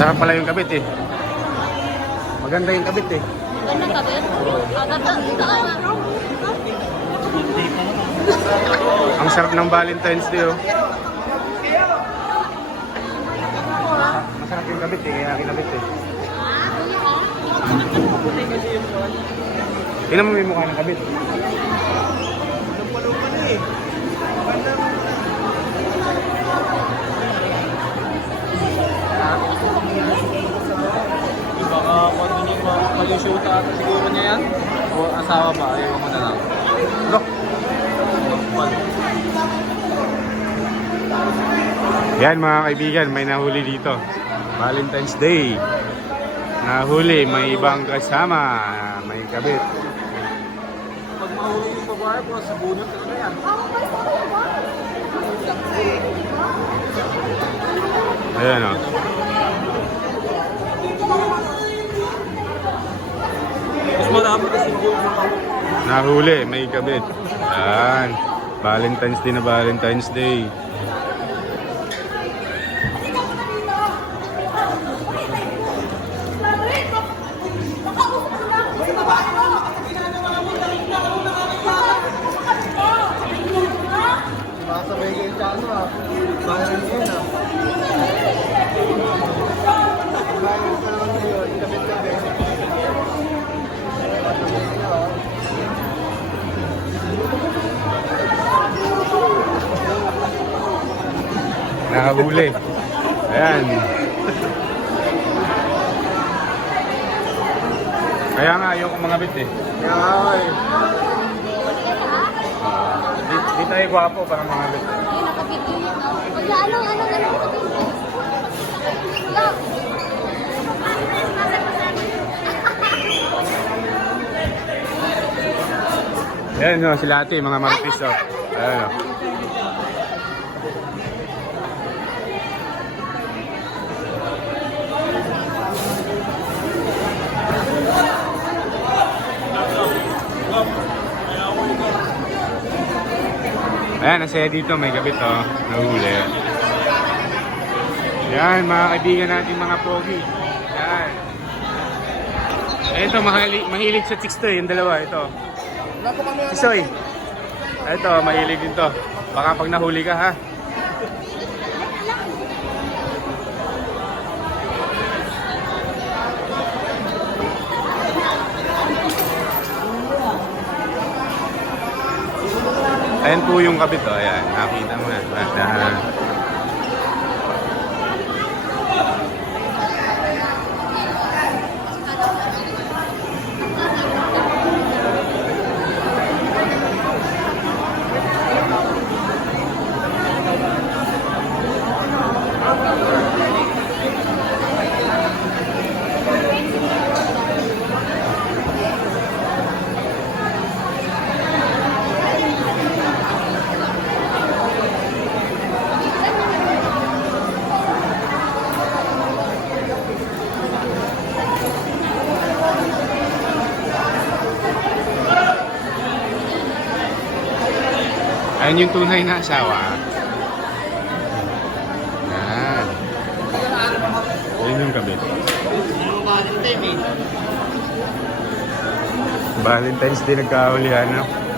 Masarap pala yung kabit eh. Maganda yung kabit eh. Ganda kabit? Ang sarap ng Valentine's Day oh. Masarap yung kabit eh, kaya kinabit eh. Tingnan mo yung mukha ng kabit. Baka kung hindi mag-shoot ata siguro niya yan. O asawa ba? Ayaw mo na lang. Look. Yan mga kaibigan, may nahuli dito. Valentine's Day. Nahuli, may ibang kasama. May kabit. Pag mahuli yung babae, kung sa bunot talaga yan. Ayan o. Mas marami kasi yung Nahuli, may kabit. Yan. Valentine's Day na Valentine's Day. makasabay kayo sa ano ah. Bayaran niyo yun ah. Bayaran ka naman kayo, ikabit-kabit. Nakahuli. Ayan. Kaya nga, yung mga bit eh. Ay. Di tayo gwapo para mga bit. Ayan no, sila ate, mga maripis oh. Ayan oh. Ayan, nasaya dito, may gabit oh, nahuli. Yan, mga kaibigan natin mga pogi. Yan. Ito, mahilig sa chicks to yung dalawa, ito. Si Soy. Ito, mahilig din to. Baka pag nahuli ka ha. Ayan po yung kabit oh. Ayan, nakita mo na. Ayan yung tunay na asawa. Yan. Ayan yung kabit. Valentine's Day nagkahulihan, no?